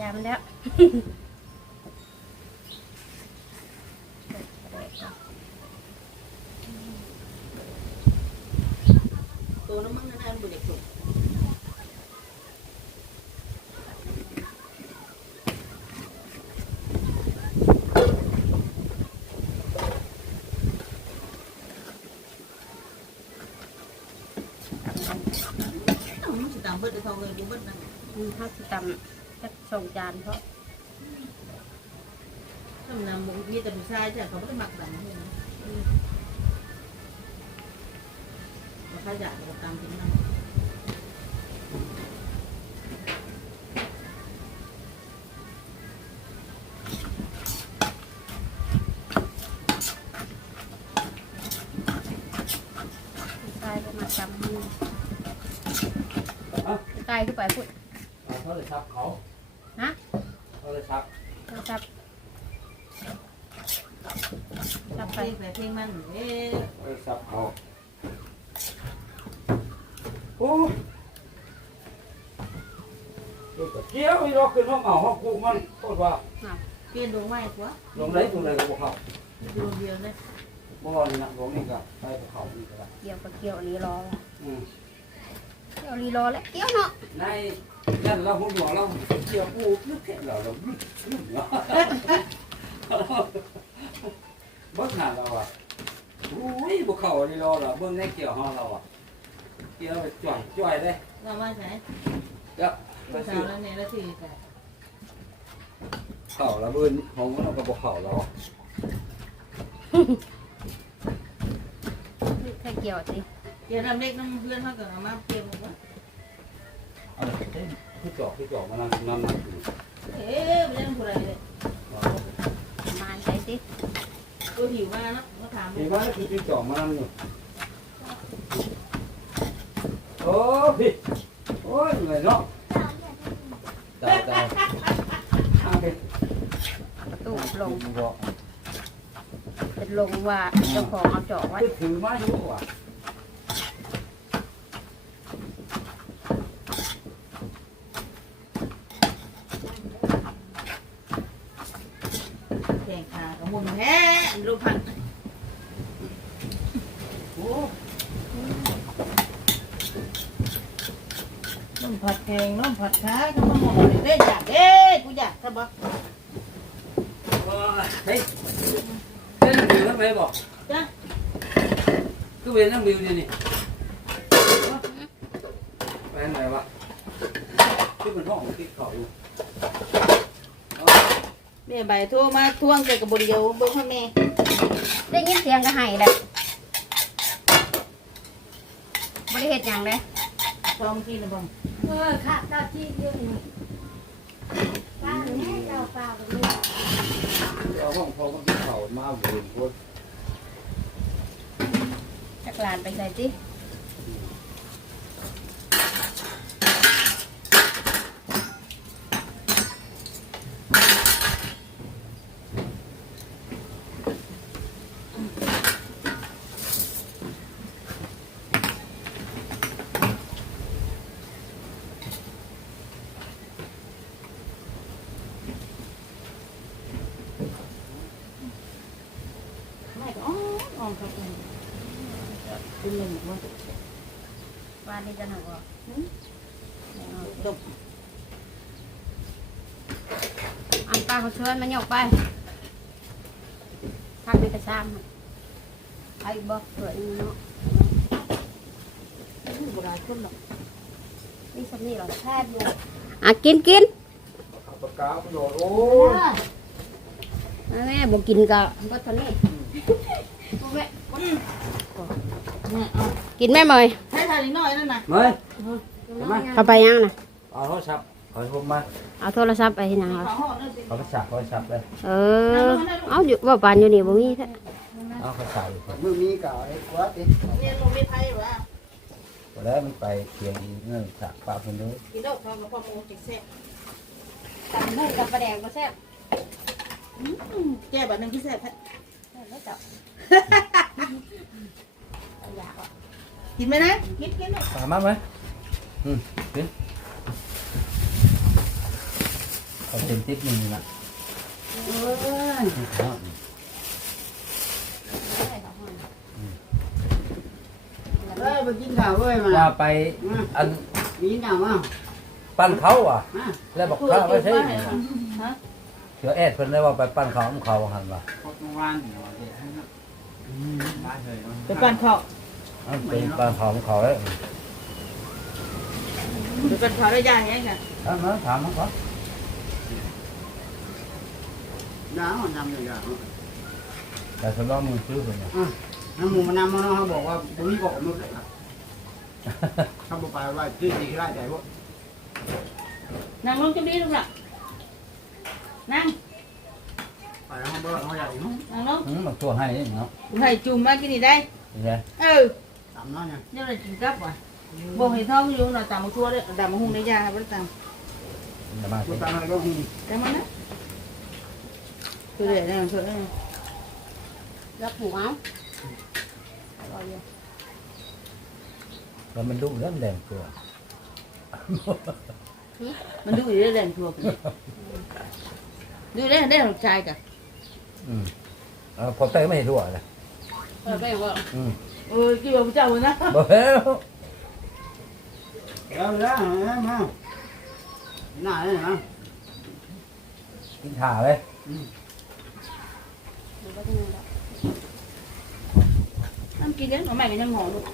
ยามันแล้วตัวน้ำมันนั่นบุญเด็กสุกมันสิตามเบิดจะทองเงินอยู่เบิดนั่นอืมเขาสิตำจัก สองจานเพราะถ้ามันนำมีแต่ผู้ชายจ้ะเขาไม่ได้หมักแบบนี้นะแล้วเขาอยากจะตามกินนั่นใช่ก็มาจำนี่ใกล้ขึ้นไปพูดเอาเขาเลยทับเขา ฮะ เขาเลยทับ เรา จับจับเพไปลงแต่เพลงมันเอ๊ะเขาเลยทับเขาโอ้ยเดี๋ยวก็เจียวอีรอกขึ้นห้องเอาห้องกูมันโทษว่าเปลี่ยนดวงไม้กว่าลงไหนตรงไหนก็บอกเขาดวงเดียวเลยบ่รอนี่นะลงนี่ก็ไปกับเขานี่ก็ได้เกี่ยวกับเกี่ยวรีรอว่ะอืมเกี่ยวรีรอแล้วเกี่ยวเนาะใน นั่นเราหุ่นหัวเราเจียวกูนึกแค่เราเรานึกนึกเนาะบิ่งหน้าเราอะอุ้ยบ่เข้าดีรอเราเบิ่งในเกี่ยวห้องเราอะเกี่ยวไปจ่อยจ่อยเลยเรามาใช้เดี๋ยวไปภาษาซื้อแล้วเนี่ยแล้วที่แต่เข่าละบืนของมันเอากระบอกเข่าแล้วแค่เกี่ยวสิเดี๋ยวน้ำเล็กน้ำเพื่อนเขาก็เอามาเปลี่ยนบอกว่าเอาเต้น พี่จอกพี่จอกมานั่งนั่งนั่งอยู่เอ๊ะไม่ได้ทำอะไรเลยประมาณใส่สิตัวหิวมาเนาะมาถามพี่ว่าพี่พี่จอกมานั่งอยู่โอ้พี่โอ้ยเหนื่อยเนาะตายตายข้างพี่ตู้ลงบอกเป็นลงว่าเจ้าของเอาเจาะไว้คือถือมาอยู่ว่ะ แข่งขากับมุนแฮ่รูปพัน โอ้ น้ำผัดแผัดขาก็มาหมดเลยได้อยากเอ้กูอยากถ้าบอกเฮ้ยเล่นบิวทำไมบอกจ้ะคือเป็นนั่งบิวนี่นี่ไปไหนวะคือเป็นห้องที่เขาอยู่แม่ใบโทรมาทวงแต่กับบริโยเบิ้งพ่อแม่ได้ยินเสียงก็ให้เลยบริเหตุอย่างเลย ทองกินนะบ้างเออค่ะเจ้าที่เยอะนี่ป้าแม่เจ้าเปล่าเลยเอาห้องพอมันที่เขามาเวียนโคตรจักรลานไปใส่สิ ไม่ก็อ๋ออ๋อครับเป็นหนึ่งว่า ว่า นี่จะหนักกว่าจบอันป้าเขาเชิญมันยกไปทักในกระชามไอ้บอกเกิดนี่เนาะโบราณคนหรอกนี่สำนี่เหรอแพทย์อยู่อะกินกินเอาปากกาไปโดดโอ้ยแม่บอกกินก็ก็เท่านี้แม่เนี่ยเอา กินแม่เมยให้ทานนิดหน่อยนั่นนะเฮ้ยทำไมเข้าไปยังนะเอาโทรศัพท์เอาโทรมาเอาโทรศัพท์ไปที่ไหนขวะอห่อนั่นสิเอากระสับโทรศัพท์เลยเออ เอาอยู่ว่าปานอยู่นี่บ่มีแท้เอากระสับอยู่ก่อนมือมีเก่าไอ้กวาดดิเรียนลงไม่ไทยวะแล้วมันไปเคียงอีกเงื่อนสักปะคนนู้นกินดอกทองกับพ่อโมจิกแซ่บตับบุ้งกับปลาแดงก็แซ่บแก้แบบนึงที่แซ่บแท้แล้วจับ กินไหมนะกินกินสามารถไหมอืมกินเขาเป็นติ๊บหนึ่งนะเอ้ยเอ้ยไปกินข้าวเว้ยมาว่าไปอันมีข้าวมั้งปั้นเขาอะ มาแล้วบอกข้าไม่ใช่ฮะเดี๋ยวแอดเพิ่นได้ว่าไปปั้นเขาของเขาหันว่าพบเมื่อวานเนี่ยว่าเด็กให้นะบ้านเลยเนาะไปปั่นข้าว อันเป็นปั้นเขาของเขาแล้วไปปั่นข้าวได้ยังไงกันถามมาถามมาก่อนน้ำนำเลยอะแต่สำหรับมึงซื้อเพิ่นเนี่ยน้ำมูมันนำมาเนาะเขาบอกว่าบุรีบอกมึงเลยครับเขาบอกไปว่าชื่อดีไล่ใจพวกนั่งลงจะดีลูกล่ะนั่งไปแล้วเขาบอกเขาอยากอยู่นั่งลงอืมมันตัวให้นี่เนาะให้จุ่มมากินนี่ได้นี่ไงเออ ตำน้อยเนี่ยนี่เรากินกับว่ะบ่เห็นท้องอยู่เราตามมาทั่วเลยดำมาหุ้งได้ยาครับตามจะมากูสิตามอะไรก็หุ้งแต่มันนะคือเด็ดเนี่ยคือรับหมูเอารออยู่แล้วมันดุเรื่องแดงตัวมันดูอยู่ได้แรงทั่วดูได้ได้ของชายกะอืมเออพอเต้ไม่ให้ทั่วเลยเออไปว่าอืมเออกี่ว่าพระเจ้าเลยนะ บ่แล้วเอาละเอามาหน้าเนี่ยนะกินถ่าเลยน้ำกินเยอะหน่อไม้กับน้ำหอมลูก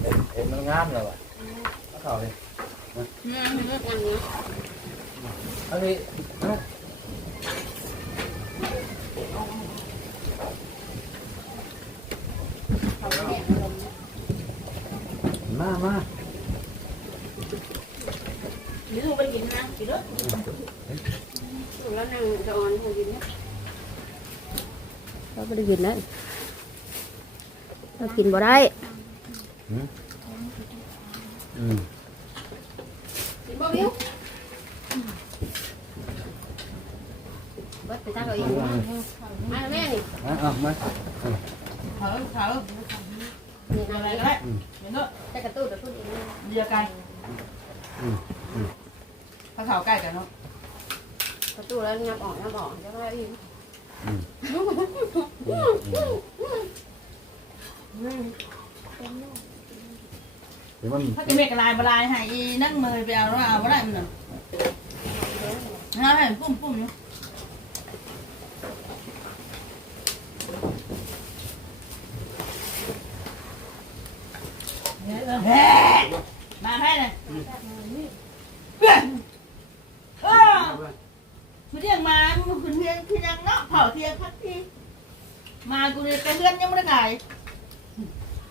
เห็นเห็นมันงามแล้วอะเอาเข้าเลยอืมน้ำนี้อันนี้เขาแห้งลง มามาหรือลูกไปกินนะกินด้วยแล้วนั่งจะอ่อนให้กินเนี่ยเราไม่ได้กิ นนะเรากินบ่ได้อืมกินบ่วิวเบิดไปตั้งเอาเองมาแม่นี่เอาเอามาเขาเขานี่อะอะไรไรก็ก็ได้ได้เห็นด้วยแต่กระตุ้นกระตุ้นเองเดียวกันเขาเขาใกล้กันเนาะกระตุ้นแล้วงับออกงับออกจะมาอีกอืมเดี๋ยวมันถ้าจะเมกลายบลายให้นั่งมือไปเอาแล้วเอาบ่ได้มันน่ะให้ปุ้มปุ้มอยู่ มาให้เลยเออมาเรียกมามึงขึ้นเทียนที่ยังเนาะเผาเทียนพักทีมากูเนี่ยไปเลื่อนยังไม่ได้ขาย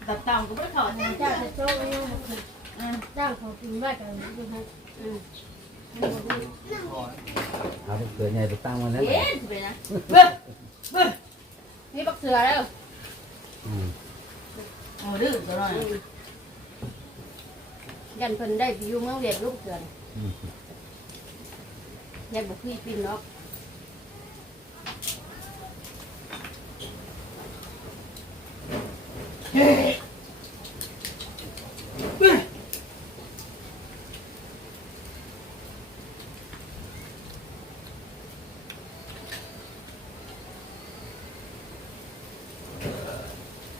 ตับต่ากูไม่ได้ขอเนี่ยเจ้าจะโชคไม่ยังเจ้าเขากินไว้กันดูให้เอาเกิดไงไปตั้งมันนั้นเย็นไปนะเบ้อเบ้อนี่บักเสือแล้วอืมโอ้ดื้อตัวน้อย ยันเพิ่นได้ไปอยู่เมืองเวียดลูกเสืออืมยันบุกพี่ปินเนาะเฮ้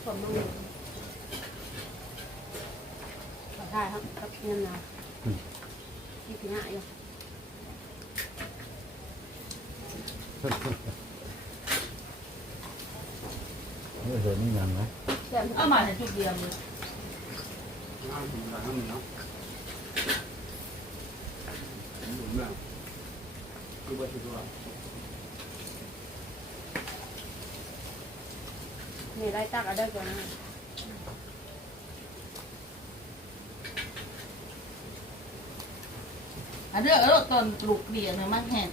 ต้องขอได้ครับกับเงิน นาที่ปีหน้าอยู่นี่เห็นนี่ยังไหม เดี๋ยวเอามาในจุดเดียวเลยนี่ไล่ตักเอาได้ก่อนนะอันเด้อเออตอนปลูกเดียเนี่ยมันแห้ง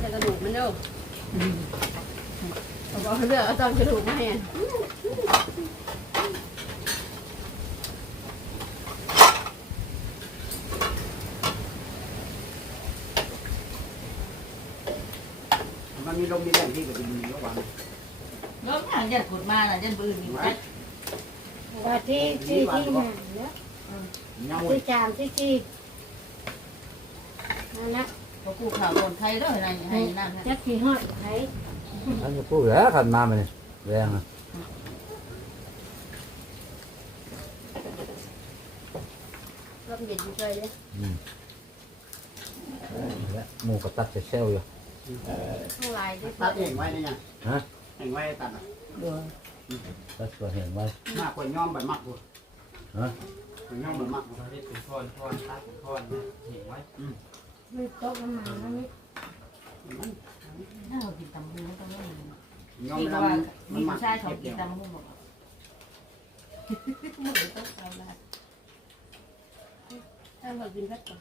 แต่กระดูกมันเด้อเขาบอกเลือกเอาตอนกระดูกมาให้มันมีลมมีแรงที่กับมีระหว่างแล้วห่างยันขุดมาน่ะยันปืนอยู่แค่ว่าที่ที่ที่หาเนี่ยเงาที่จามที่จี นั่นนะเขากู้ข่าวคนไทยด้วยนะให้นั่นนะจักกี่ฮอดไผอันนี้พูดแล้วขันมามันแรงอะลมเย็นใจเลยแล้วหมูกระตัดเซลล์อยู่ข้างลายด้วยตัดเองไว้นี่ไงฮะเองไว้ตัดอะตัดตัวเห็นไว้มากกว่าย่อมแบบมักกูฮะย่อมแบบมักเราได้เป็นท่อนท่อนตัดเป็นท่อนนะเห็นไว้ มีโต๊ะน้ำมันนั่นนี่น่าเรากินตำหูตำหูย่อมที่แล้วว่ามันมีมัผู้กชายเขากินตำหูบอกไม่ได้ต้องเอาละถ้าเรากินก็ต่อ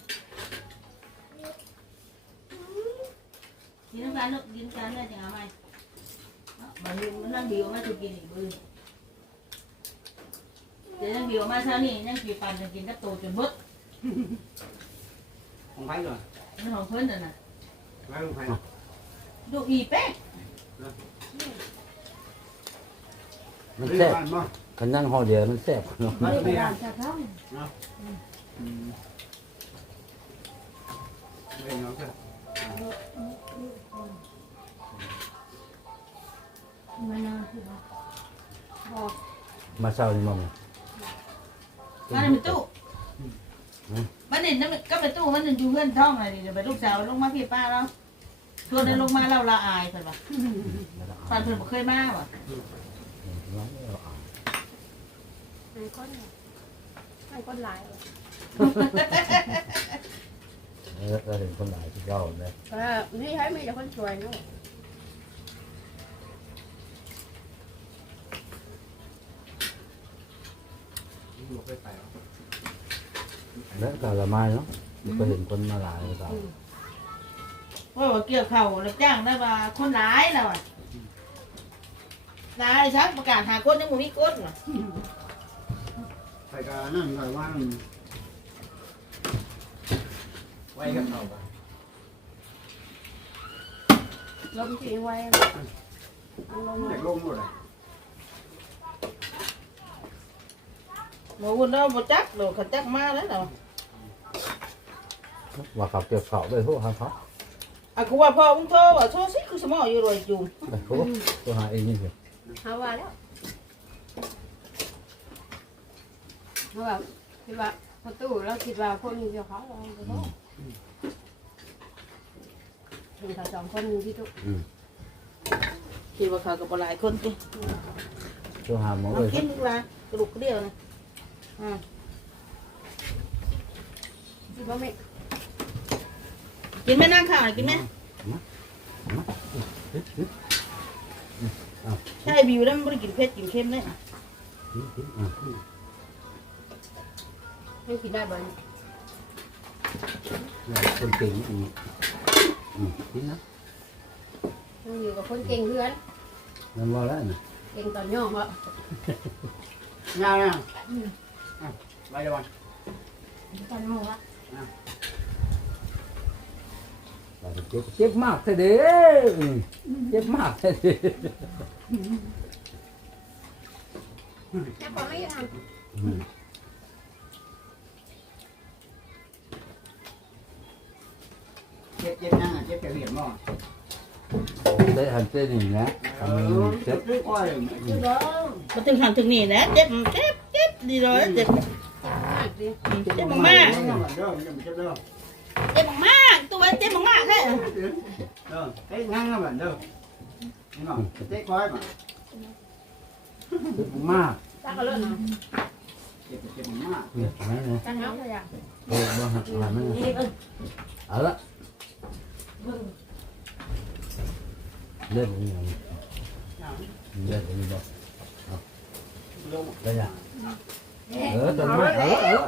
กินน้ำกันลูกกินกันได้จังเอาไหมบางทีมันนั่งหิวมาจะกินอีกมือเดี๋ยวนั่งหิวมาเช้านี้นั่งกินปันจะกินกระโตจนเบิดของไผ่เลย มันของเพิ่นน่ะนะไว้ของไผ่ดูอีเป๊ะมันเรียแซ่กบบ้านบ่ขันนั่งห่อเดียวมันแซ่บเนาะบ้านไม่เมียร้านจะท้องเองเนาะเพื่อนมานอนที่บ้านมาเช้านี่มั้งมาในตู้ มันเห็นนั่นก็ไปตู้มันอยู่เพื่อนท้องอะไรนี่เดี๋ยวไปลูกสาวลงมาพี่ป้าแล้วชวนลงมาเราละอายเพิ่นว่าตอนเพิ่นบ่เคยมาว่ะไอ้คนไอ้คนหลายเออเราเห็นคนหลายที่เก่าเลยเออนี่ให้มีแต่คนสวยเนาะลูกไปไป แล้วกาละไม้เนาะก็เห็นคนมาหลายเก่าว่าว่าเกี่ยวเข่ารับจ้างได้ว่าคนร้ายแล้วอะร้ายชักประกาศหาคนยังบ่มีคนว่ะไผ่ก็นั่นก็ว่าไว้กับเขาไปลมที่ไว้เอาลมเด็กลงหมดเลย บ่วุ่นแล้วบ่จักดอกเขาจักมาแล้วเนาะว่าเขาเก็บเขาด้วยพวกเขาเขาอะกูว่าพ่อมึงโทรว่าโทรสิกูสมออยู่รวยจุงไปพวกตัวหาเองนี่สิหาว่าแล้วเขาแบบคิดว่าประตูแล้วคิดว่าคนเดียวเขาเราไปโทษถึงเขาสองคนที่ทุกคิดว่าเขาก็บ่หลายคนติตัวหาหมอเอาเลยกินดีกว่ากระดูกกระเดียวนะ อ่าที่ว่าไม่กินไหม่นั่งข้าวน่ะกินไหมใช่บิวแล้วมันบ่ได้กินเผ็ดกินเค็มเลยไม่กินได้บ่อยคนเก่งอีกกินนะต้องอยู่กับคนเก่งเพื่อนน้ำว่าแล้วนะเก่งตอนย่องแล้วงาเนี่ยไว้เดี๋ยววันตอนหัวเจ็บเจ็บมากเด้เจ็บมากเด้แต่พอไม่ทเจ็บเจ็บนั่ง เจ็บแกเห็นบ่ได้หันเต้นอย่างนี้ทำเจ็เจ็บบไม่ค่อยคือร้องมาถึงทางถึ งนี่นะเจ็บเจ็บเจ็บดีเลยเจ็บำมากดิเจ็บมากเด้อเจ็บเด้อเจ็บมากตัวเจ็บมากเลยเด้อเฮ้ยงั้งอะแบบเด้อนี่บ่เจ๊ค่อ เออ้บ้าหักหันไมเอาละเล่นอย่างนี้เล่นอย่างนี้บ่ลงได้ยังเออตอนนี้เอาละ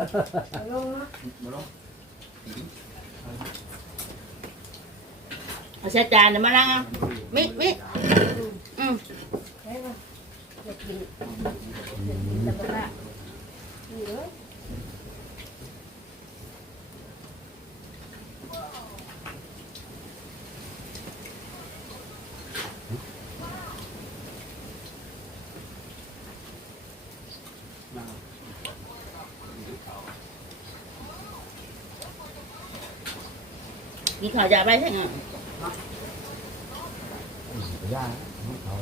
เอาลงนะบ่ลงเอาใส่จานเดี๋ยวมาล้างเอามิมิใช่ป่ะจะกินแต่ก็ได้นี่เลยม กินข้าวยาไปใช่ไหมย่าเอา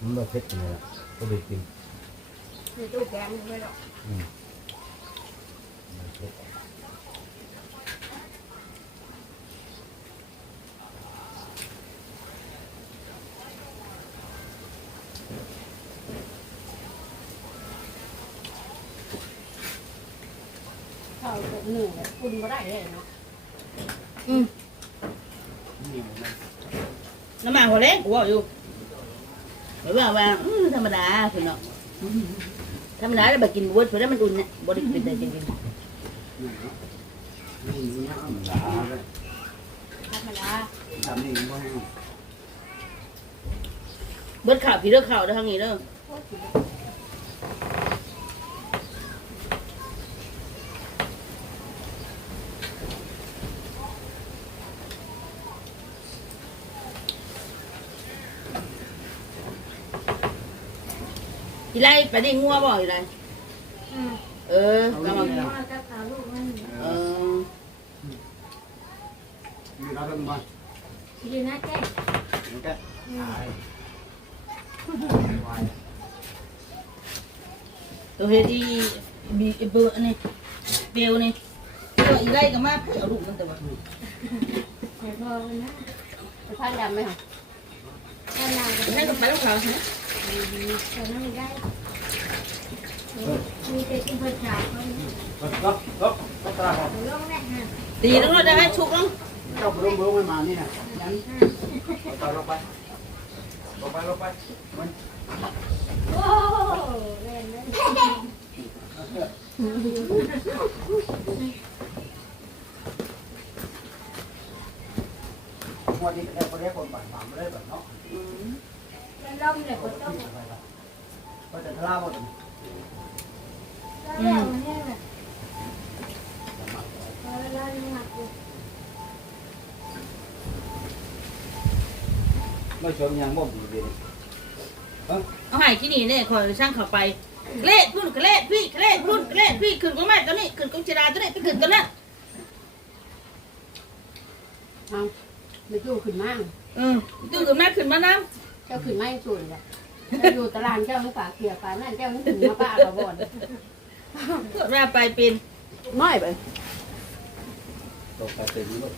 มันแบบเผ็ดเลยก็ไปกินในตู้แกงไม่หรอก เขาแบบหนึ่งแบบคุณบ่ได้เลยเนาะอืมน้ำมันหัวเล็กกูว่าอยู่แบบว่าว่าอืมธรรมดาคือเนาะธรรมดาแล้วไปกินบวชเพื่อมันอุ่นเนี่ยบริกินได้จริงนี่นี่มันด่าเลยธรรมดาทำนี่มันก็ให้ๆเบิดข่าวพี่เด้อข่าวเด้อทางนี้เด้อ อีไรไปได้งัวบ่อีไรอืมเออก็มามากับขาลูกมันเออมีเราเป็นมันดีนะแกนี่แกตายตัวเฮ็ดอีบีเบอร์นี่เบลนี่เดี๋ยวอีไรก็มาเพื่อเอาลูกมันแต่ว่าแต่พอนะไปพันดำไหมคะตอนนานก็ให้กับไปลูกเขาใช่ไหม แต่ไม่ได้มีแต่กินผัดฉาเด็ก็ก็ก็ตาของลงแน่ฮะตีแล้วได้ให้ชุกแล้วเจ้าเบิ้งเบิ้งมันมานี่นะยันลงไปลงไปลงไปลงไปโอ้เล่นเลยหัวนี้ก็ได้คนได้คนบ้านบ้ามได้แบบเนาะ ไม่ชมยังบ่ดีเลยเอาให้ที่นี่เนี่ยคอยช่างเข้าไปเละพุ่นเละพี่เละพุ่นเละพี่ขึ้นก็แม่ตัวนี้ขึ้นก็จิราตัวนี้ไปขึ้นตัวนั้นเอาไม่จู่ขึ้นมากเออตื่นขึ้นมากขึ้นมาน้ำ เจ้าขึ้นมาอีกส่วนเลยเจ้าอยู่ตารางเจ้านึกปากเขียปากนั่นเจ้านึกถึงมาป้าเราบ่นำเกิดมาไปเป็นน้อยไป ตกไปเป็นลูก